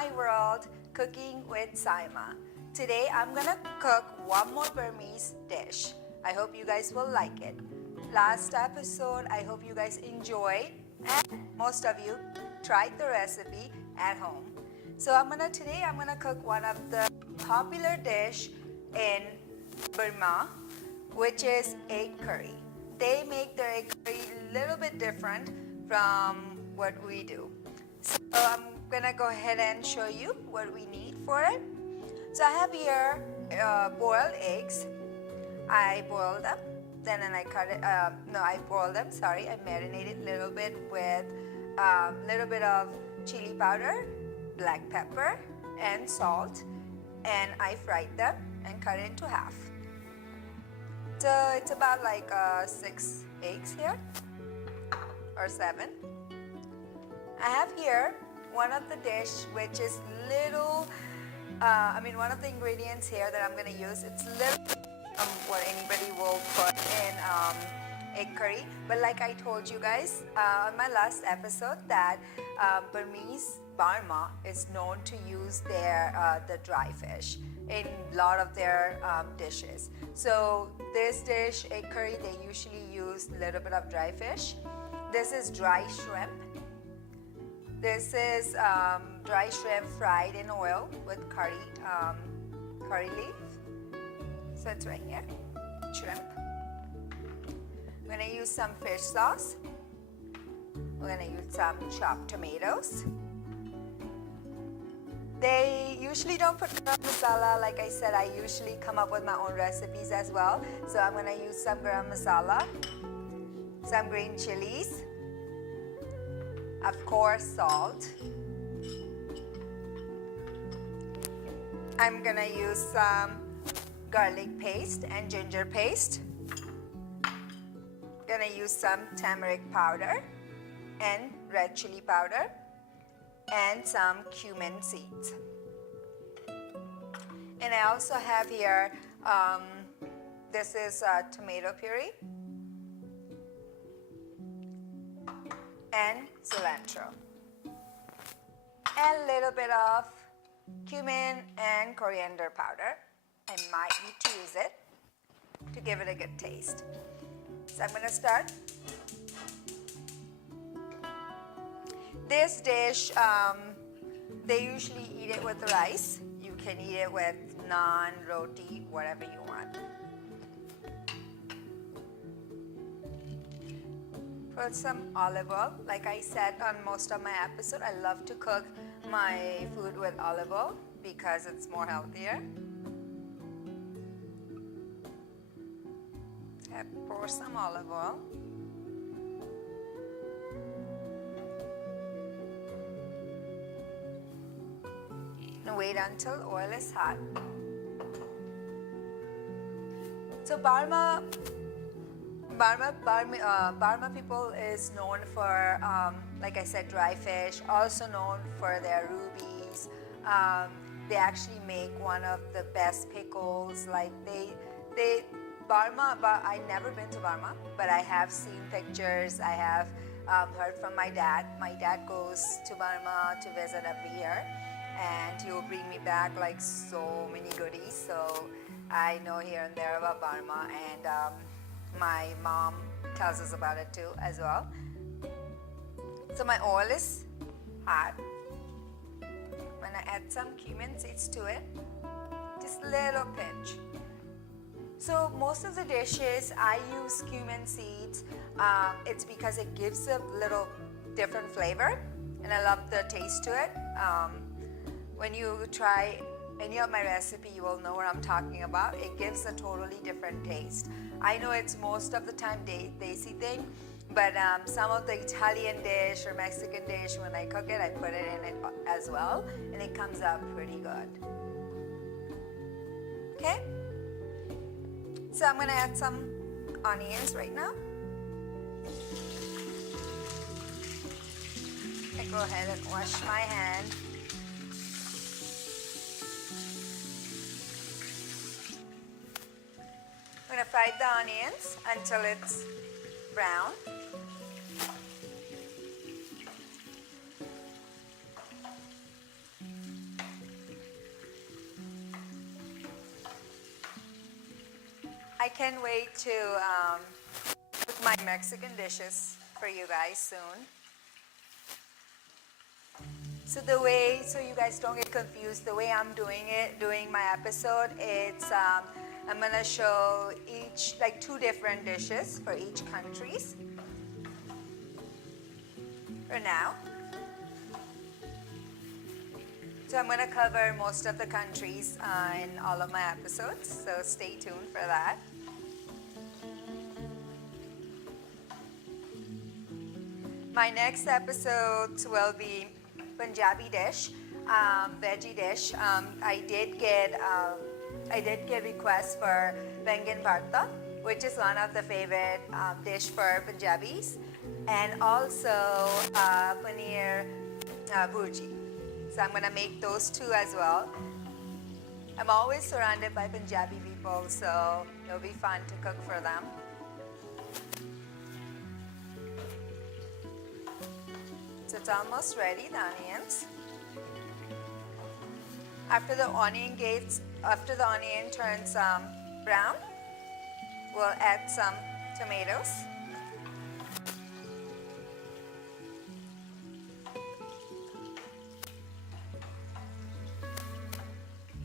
my world, Cooking with Saima. Today I'm gonna cook one more Burmese dish. I hope you guys will like it. Last episode, I hope you guys enjoyed and most of you tried the recipe at home. So today I'm gonna cook one of the popular dish in Burma, which is egg curry. They make their egg curry a little bit different from what we do. So I'm gonna go ahead and show you what we need for it. So I have here boiled eggs. I boiled them, then I cut it. I boiled them. Sorry, I marinated a little bit with a little bit of chili powder, black pepper, and salt, and I fried them and cut it into half. So it's about like 6 eggs here, or 7. I have here one of the dish which is little. One of the ingredients here that I'm gonna use. It's little what anybody will put in egg curry. But like I told you guys on my last episode that Burma is known to use the dry fish in a lot of their dishes. So this dish, egg curry, they usually use a little bit of dry fish. This is dry shrimp. This is dry shrimp fried in oil with curry leaf. So it's right here, shrimp. I'm gonna use some fish sauce. We're gonna use some chopped tomatoes. They usually don't put garam masala. Like I said, I usually come up with my own recipes as well. So I'm gonna use some garam masala, some green chilies, of course salt. I'm gonna use some garlic paste and ginger paste. Gonna use some turmeric powder and red chili powder and some cumin seeds. And I also have here, this is tomato puree and cilantro. And a little bit of cumin and coriander powder. I might need to use it to give it a good taste. So I'm gonna start. This dish, they usually eat it with rice. You can eat it with naan, roti, whatever you want. Put some olive oil. Like I said on most of my episodes, I love to cook my food with olive oil because it's more healthier. Pour some olive oil. And wait until oil is hot. So Burma people is known for, like I said, dry fish. Also known for their rubies. They actually make one of the best pickles. Like Burma, but I've never been to Burma, but I have seen pictures. I have heard from my dad. My dad goes to Burma to visit every year, and he will bring me back like so many goodies. So I know here and there about Burma, and my mom tells us about it too as well. So my oil is hot. I'm gonna add some cumin seeds to it, just a little pinch. So most of the dishes I use cumin seeds. It's because it gives a little different flavor, and I love the taste to it. When you try any of my recipe, you will know what I'm talking about. It gives a totally different taste. I know it's most of the time desi thing, but some of the Italian dish or Mexican dish, when I cook it, I put it in it as well, and it comes out pretty good. Okay? So I'm gonna add some onions right now. I go ahead and wash my hand. I'm gonna fry the onions until it's brown. I can't wait to cook my Mexican dishes for you guys soon. So so you guys don't get confused, the way I'm doing my episode, it's I'm gonna show each, like 2 different dishes for each countries for now. So I'm gonna cover most of the countries in all of my episodes, so stay tuned for that. My next episodes will be Punjabi dish, veggie dish. I did get requests for Bengan Bharta, which is one of the favorite dish for Punjabis, and also paneer burji. So I'm gonna make those 2 as well. I'm always surrounded by Punjabi people, so it'll be fun to cook for them. So it's almost ready, the onions. After the onion turns brown, we'll add some tomatoes.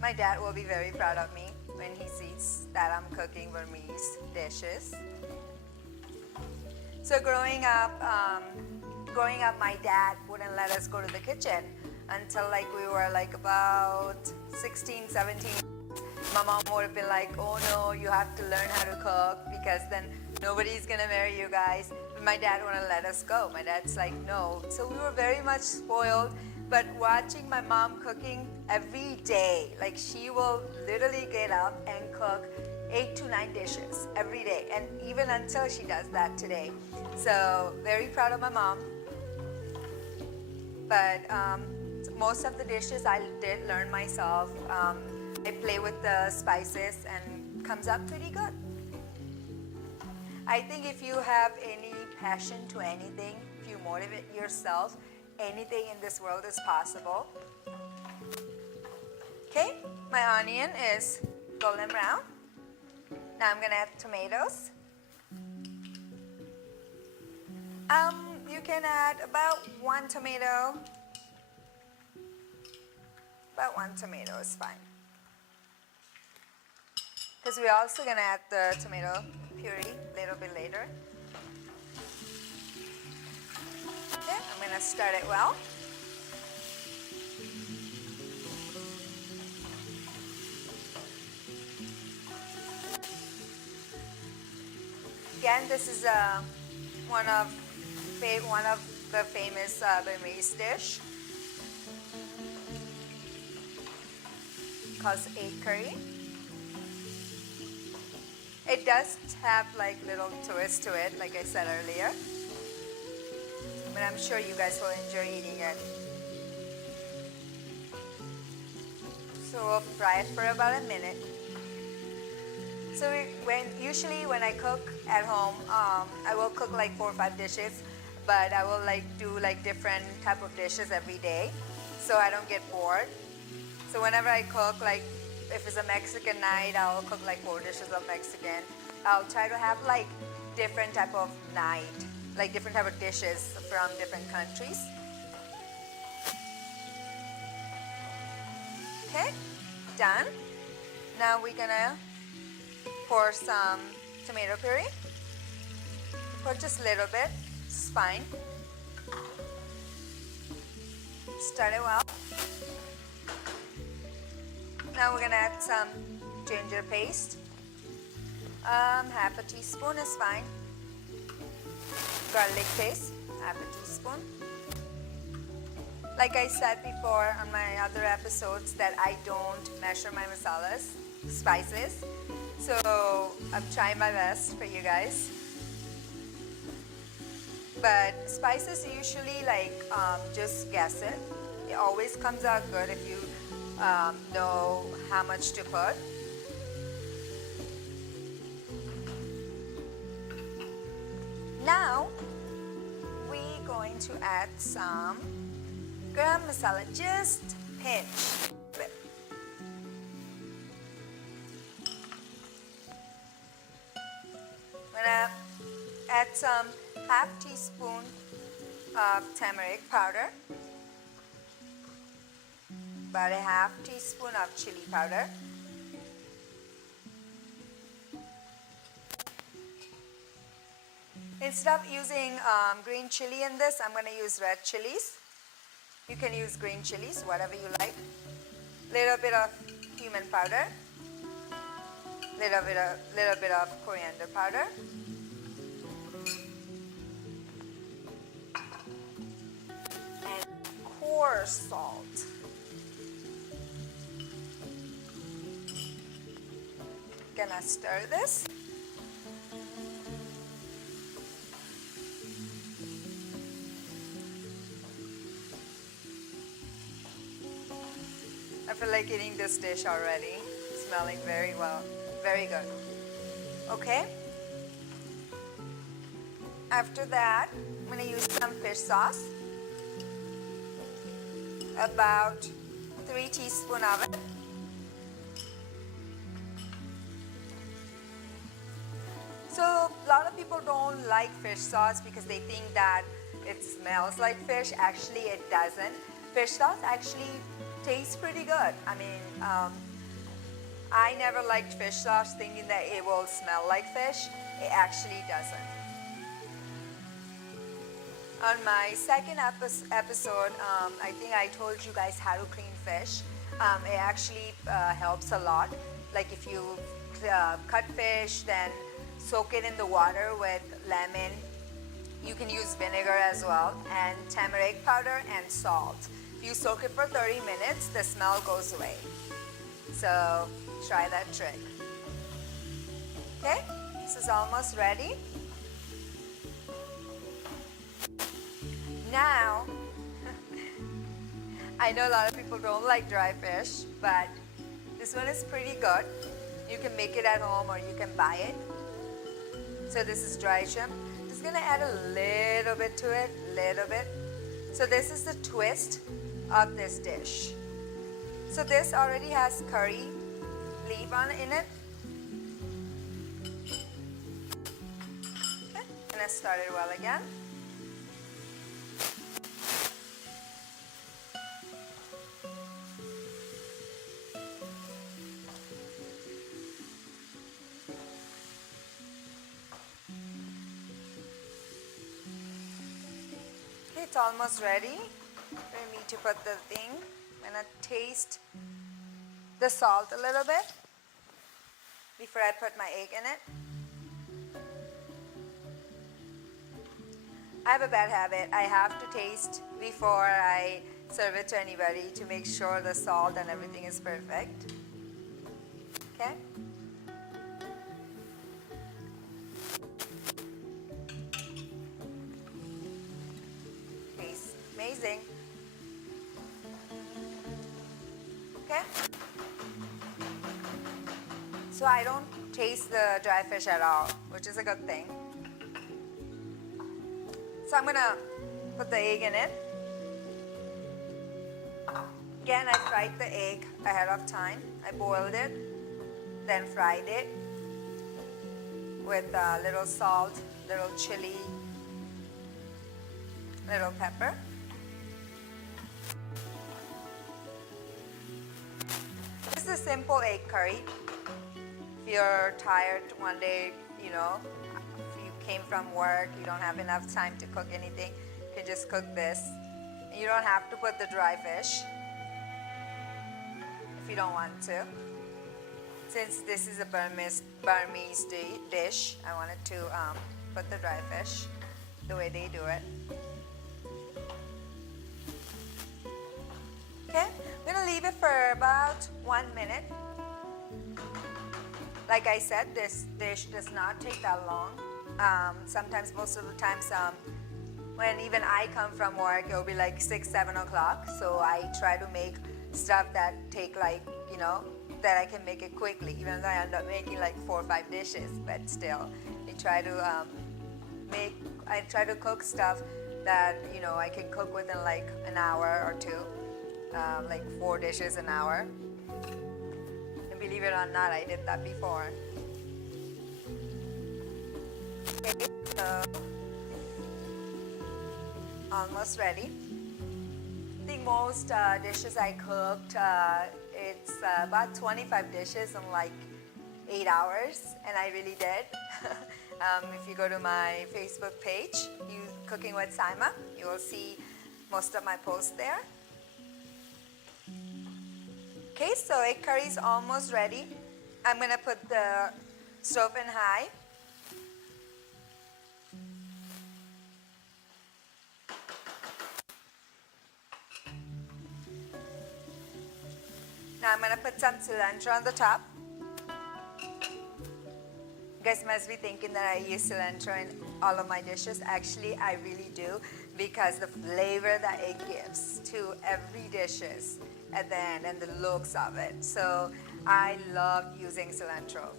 My dad will be very proud of me when he sees that I'm cooking Burmese dishes. So growing up, my dad wouldn't let us go to the kitchen until like we were like about 16, 17. My mom would have been like, oh no, you have to learn how to cook because then nobody's gonna marry you guys. But my dad wouldn't let us go. My dad's like, no. So we were very much spoiled, but watching my mom cooking every day, like she will literally get up and cook 8 to 9 dishes every day, and even until she does that today. So very proud of my mom. But most of the dishes I did learn myself. I play with the spices and comes up pretty good. I think if you have any passion to anything, if you motivate yourself, anything in this world is possible. Okay, my onion is golden brown. Now I'm gonna add tomatoes. You can add about 1 tomato. About 1 tomato is fine. Because we're also gonna add the tomato puree a little bit later. Okay, I'm gonna stir it well. Again, this is one of the famous Burmese dish called egg curry. It does have like little twist to it, like I said earlier, but I'm sure you guys will enjoy eating it. So we'll fry it for about a minute. So usually when I cook at home, I will cook like 4 or 5 dishes, but I will like do like different type of dishes every day, so I don't get bored. So whenever I cook, like if it's a Mexican night, I'll cook like 4 dishes of Mexican. I'll try to have like different type of night, like different type of dishes from different countries. Okay, done. Now we're gonna pour some tomato puree. Pour just a little bit, it's fine. Stir it well. Now we're gonna add some ginger paste. Half a teaspoon is fine. Garlic paste, half a teaspoon. Like I said before on my other episodes that I don't measure my masalas, spices. So I'm trying my best for you guys. But spices usually like just guess it. It always comes out good if you know how much to put. Now we're going to add some garam masala, just pinch. add some half teaspoon of turmeric powder, about a half teaspoon of chili powder, instead of using green chili in this, I'm going to use red chilies. You can use green chilies, whatever you like. Little bit of cumin powder, little bit of coriander powder, and coarse salt. Gonna stir this. I feel like eating this dish already. Smelling very well, very good. Okay. After that, I'm gonna use some fish sauce. About 3 teaspoons of it. So a lot of people don't like fish sauce because they think that it smells like fish. Actually, it doesn't. Fish sauce actually tastes pretty good. I mean, I never liked fish sauce thinking that it will smell like fish. It actually doesn't. On my second episode, I think I told you guys how to clean fish. It actually helps a lot. Like if you cut fish, then soak it in the water with lemon. You can use vinegar as well, and turmeric powder and salt. If you soak it for 30 minutes, the smell goes away. So try that trick. Okay, this is almost ready. Now, I know a lot of people don't like dry fish, but this one is pretty good. You can make it at home or you can buy it. So this is dry shrimp. Just gonna add a little bit to it, little bit. So this is the twist of this dish. So this already has curry leaf in it. Okay. Gonna start it well again. It's almost ready for me to put the thing. I'm gonna taste the salt a little bit before I put my egg in it. I have a bad habit. I have to taste before I serve it to anybody to make sure the salt and everything is perfect. Okay? Amazing. Okay. So I don't taste the dry fish at all, which is a good thing. So I'm gonna put the egg in it. Again, I fried the egg ahead of time. I boiled it, then fried it with a little salt, little chili, little pepper. This is a simple egg curry. If you're tired one day, you know, if you came from work, you don't have enough time to cook anything, you can just cook this. And you don't have to put the dry fish if you don't want to. Since this is a Burmese dish, I wanted to put the dry fish the way they do it. Okay, I'm gonna leave it for about 1 minute. Like I said, this dish does not take that long. Sometimes, most of the times, when even I come from work, it'll be like 6, 7 o'clock. So I try to make stuff that take like, you know, that I can make it quickly, even though I end up making like 4 or 5 dishes, but still, I try to cook stuff that, you know, I can cook within like an hour or two, like 4 dishes an hour. And believe it or not, I did that before. Okay. So, almost ready. I think most dishes I cooked, it's about 25 dishes in like 8 hours, and I really did. If you go to my Facebook page, Cooking with Saima, you will see most of my posts there. Okay, so egg curry is almost ready. I'm gonna put the stove in high. Now I'm gonna put some cilantro on the top. You guys must be thinking that I use cilantro in all of my dishes. Actually, I really do, because the flavor that it gives to every dishes at the end and the looks of it. So I love using cilantro.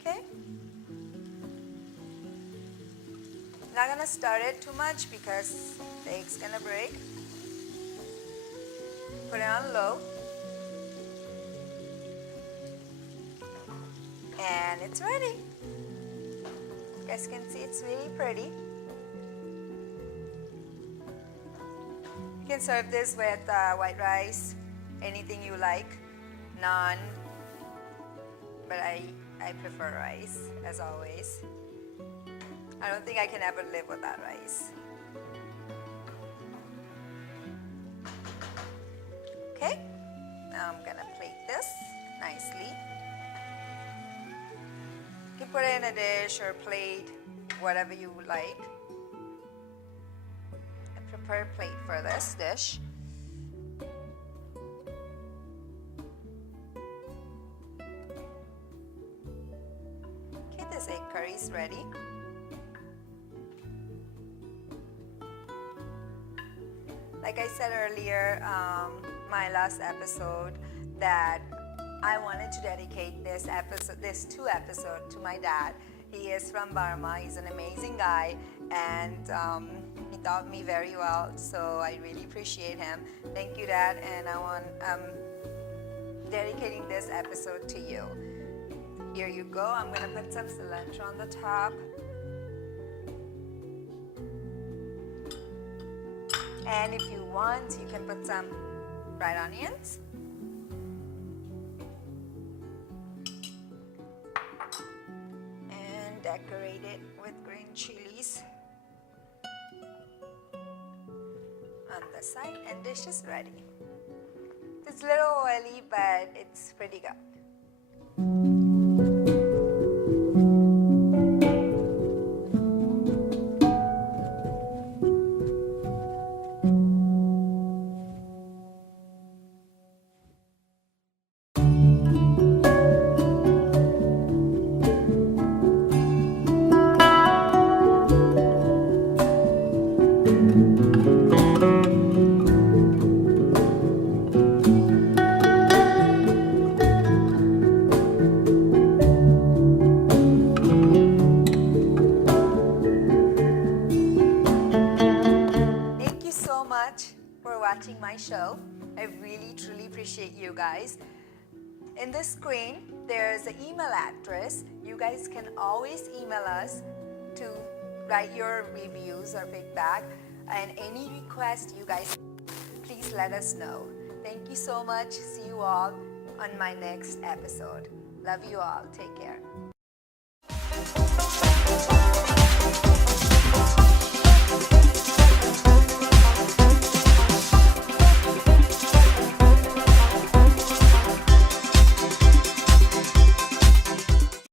Okay. Not gonna stir it too much because the egg's gonna break. Put it on low. And it's ready. You guys can see it's really pretty. You can serve this with white rice, anything you like, naan, but I prefer rice as always. I don't think I can ever live without rice. Okay, now I'm gonna plate this nicely. You can put it in a dish or plate, whatever you would like. I prepare a plate for this dish. Okay, this egg curry is ready. Like I said earlier, my last episode, that I wanted to dedicate this two episode to my dad. He is from Burma. He's an amazing guy, and he taught me very well. So I really appreciate him. Thank you, Dad. And I'm dedicating this episode to you. Here you go. I'm gonna put some cilantro on the top. And if you want, you can put some fried onions. And decorate it with green chilies on the side, and dish is ready. It's a little oily, but it's pretty good. For watching my show. I really truly appreciate you guys. In the screen there's an email address. You guys can always email us to write your reviews or feedback, and any request you guys, please let us know. Thank you so much. See you all on my next episode. Love you all. Take care.